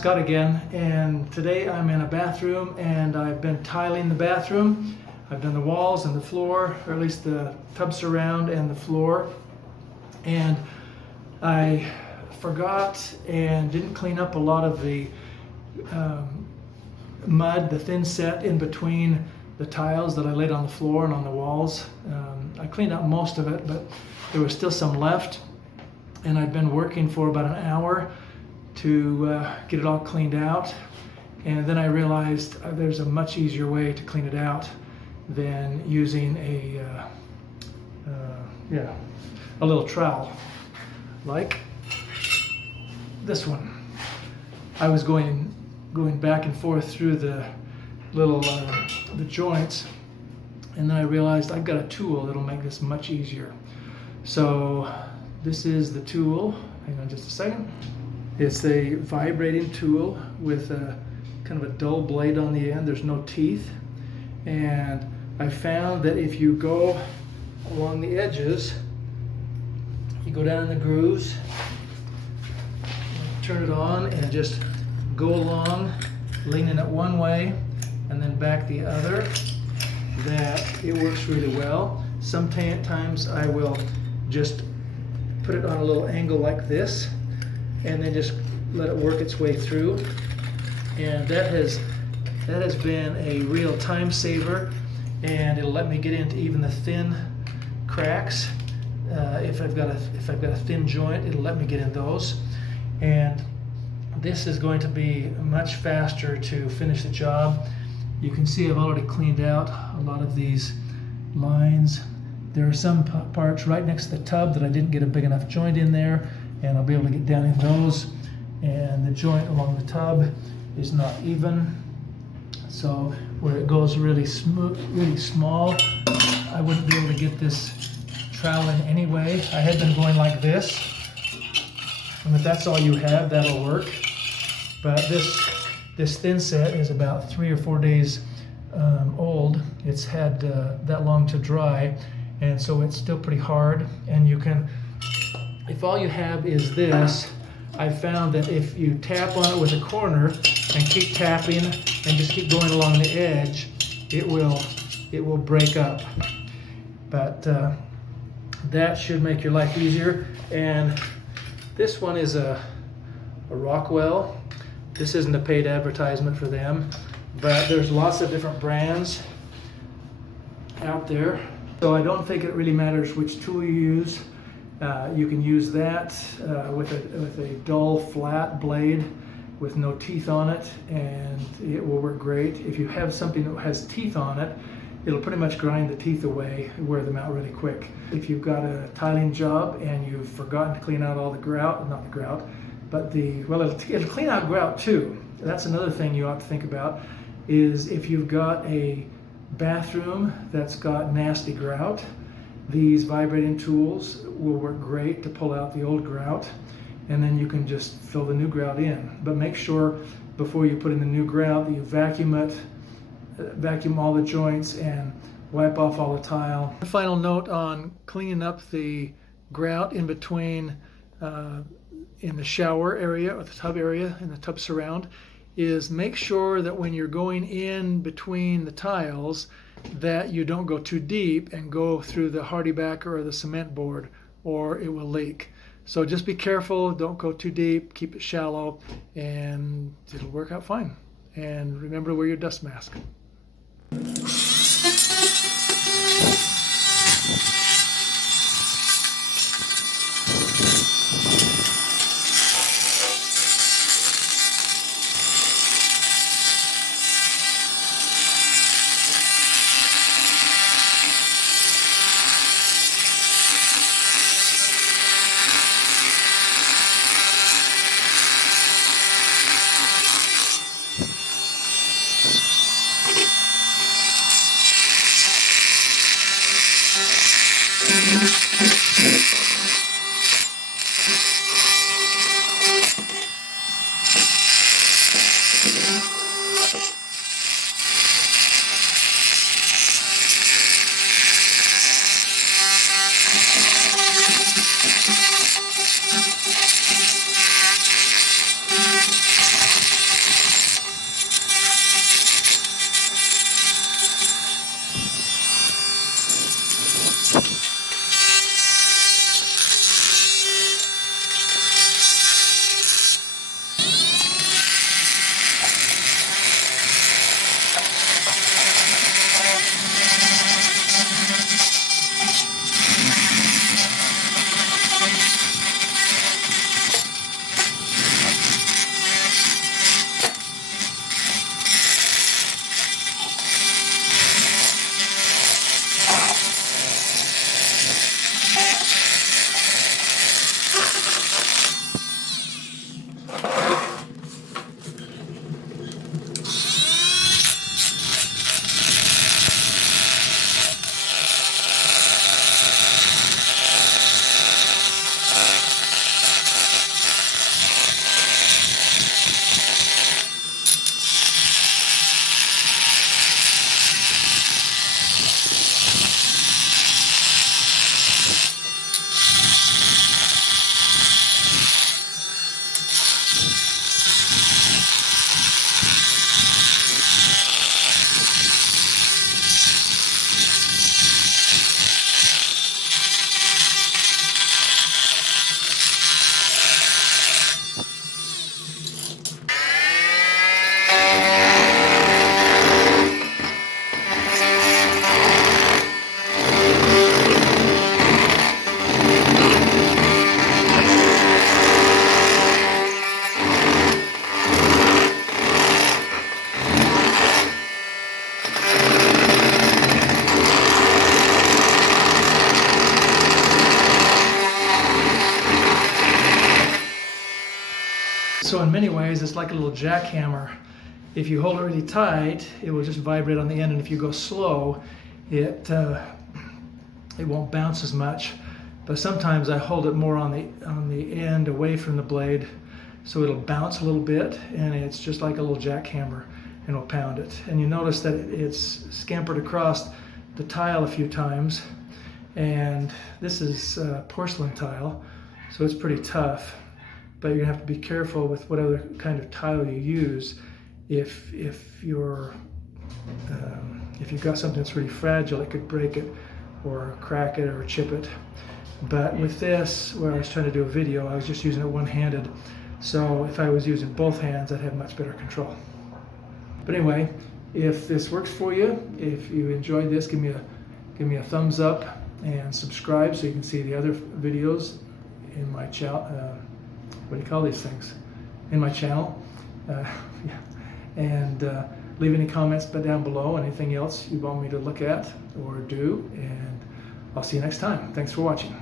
Scott again, and today I'm in a bathroom and I've been tiling the bathroom. I've done the walls and the floor, or at least the tub surround and the floor, and I forgot and didn't clean up a lot of the mud, the thin set in between the tiles that I laid on the floor and on the walls. I cleaned up most of it, but there was still some left, and I'd been working for about an hour to get it all cleaned out, and then I realized there's a much easier way to clean it out than using a little trowel like this one. I was going back and forth through the little the joints, and then I realized I've got a tool that'll make this much easier. So this is the tool. Hang on just a second. It's a vibrating tool with a kind of a dull blade on the end. There's no teeth, and I found that if you go along the edges, you go down in the grooves, turn it on, and just go along, leaning it one way and then back the other, that it works really well. Sometimes I will just put it on a little angle like this and then just let it work its way through, and that has been a real time saver, and it'll let me get into even the thin cracks. If I've got a thin joint, it'll let me get in those, and this is going to be much faster to finish the job. You can see I've already cleaned out a lot of these lines. There are some parts right next to the tub that I didn't get a big enough joint in there, and I'll be able to get down in those. And the joint along the tub is not even, so where it goes really smooth, really small, I wouldn't be able to get this trowel in anyway. I had been going like this, and if that's all you have, that'll work. But this thin set is about 3 or 4 days old. It's had that long to dry, and so it's still pretty hard. And you can, if all you have is this, I found that if you tap on it with a corner and keep tapping and just keep going along the edge, it will break up. But that should make your life easier. And this one is a Rockwell. This isn't a paid advertisement for them, but there's lots of different brands out there. So I don't think it really matters which tool you use. You can use that with a dull, flat blade with no teeth on it, and it will work great. If you have something that has teeth on it, it'll pretty much grind the teeth away, wear them out really quick. If you've got a tiling job and you've forgotten to clean out all the grout, not the grout, but it'll clean out grout too. That's another thing you ought to think about, is if you've got a bathroom that's got nasty grout, these vibrating tools will work great to pull out the old grout, and then you can just fill the new grout in. But make sure before you put in the new grout that you vacuum it, vacuum all the joints and wipe off all the tile. One final note on cleaning up the grout in between in the shower area or the tub area, in the tub surround, is make sure that when you're going in between the tiles that you don't go too deep and go through the hardy backer or the cement board, or it will leak. So just be careful, don't go too deep, keep it shallow, and it'll work out fine. And remember to wear your dust mask. So in many ways, it's like a little jackhammer. If you hold it really tight, it will just vibrate on the end, and if you go slow, it won't bounce as much. But sometimes I hold it more on the end, away from the blade, so it'll bounce a little bit, and it's just like a little jackhammer, and it'll pound it. And you notice that it's scampered across the tile a few times, and this is porcelain tile, so it's pretty tough. But you're gonna have to be careful with what other kind of tile you use. If you've got something that's really fragile, it could break it or crack it or chip it. But with this, where I was trying to do a video, I was just using it one-handed. So if I was using both hands, I'd have much better control. But anyway, if this works for you, if you enjoyed this, give me a thumbs up and subscribe so you can see the other videos in my channel. What do you call these things? In my channel. Yeah. And leave any comments down below, anything else you want me to look at or do, and I'll see you next time. Thanks for watching.